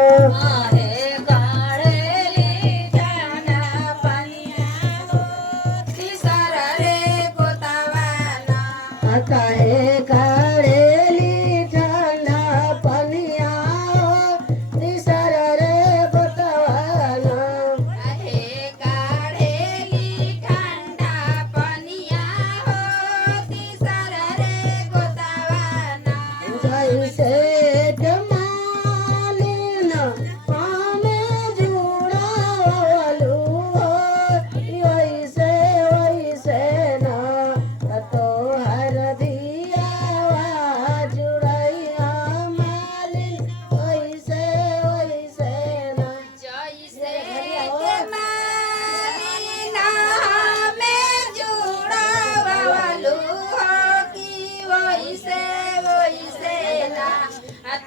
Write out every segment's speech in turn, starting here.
आहे काढेली ठाणा पानिया हो, ती सारा रे गोतावाना. आता हे काढेली ठाणा पानिया तिसर रे गोतवाना. आहे काढेली ठाणा पानिया हो, ती सारा रे गोतावाना. जैसे जमालीन आमे जुड़ावलू हो, वैसे वैसे ना तोहर दियावा जुड़ैया मालिन, वैसे वैसे ना. जैसे के मालिना में जुड़ावलू हो, कि वैसे वैसे ना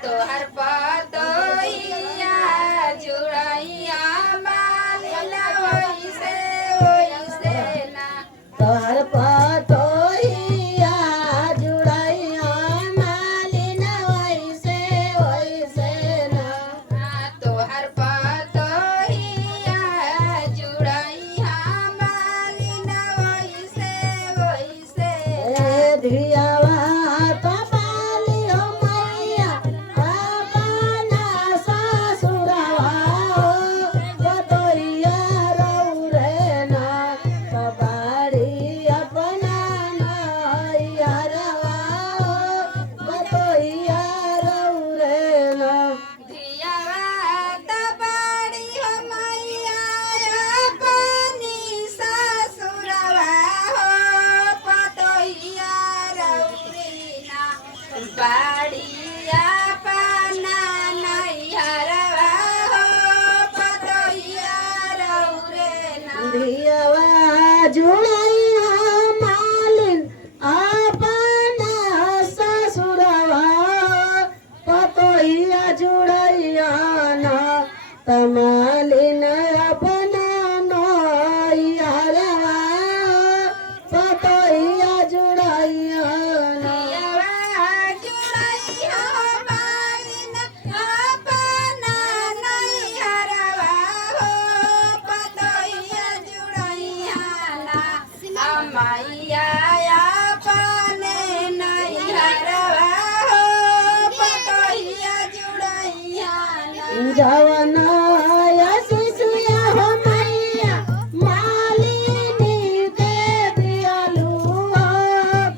तोहर पतोइया जुड़ैया मालिन, वैसे वैसे ना. तोहर पतोहिया जुड़ैया मालिन, वैसे वैसे ना. तोहर पतोहिया जुड़ैया मालिन, वैसे वैसे ना. ए धियावा कपाली हो मैया अपना ससुरवा हो, पतोहिया रौरे ना कबाड़ी अपना नैहरवा हो, पतोहिया रौरे ना. धियावा तबाड़ी हो मैया अपनी ससुरवा हो, पतोहिया रौरीना. बाड़िया पाना नैहरवा हो, पतोहिया रौरेना. धियावा जुड़ैया मालिन अपना ससुरवा हो, पतोहिया जुड़ैया ना तमालिन अपना नैहरवा हो, पतोहिया जुड़ैया ना. धियावा जुड़ैया मालिन अपना नैहरवा हो, पतोहिया जुड़ैया ना. मैया अपने नैहरवा हो, पतोहिया जुड़ैया ना. जवना शिशुया हो मैया मालिनी के दियालु हो,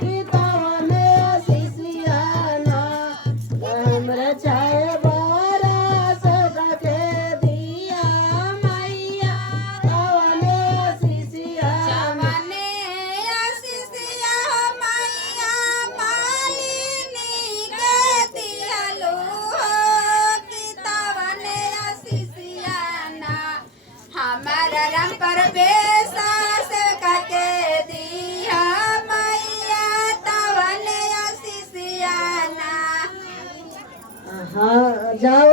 पितवने शिशुया ना हमरा चाहे बरस के दिया मैया तवने शिशुया ना. जवने आशीषिया मैया मालिनी के दियालु हो, कि तवने आशीषिया ना. हमारा राम पर बेसास के दिया मैया, तवने आशीषिया ना. हाँ जाओ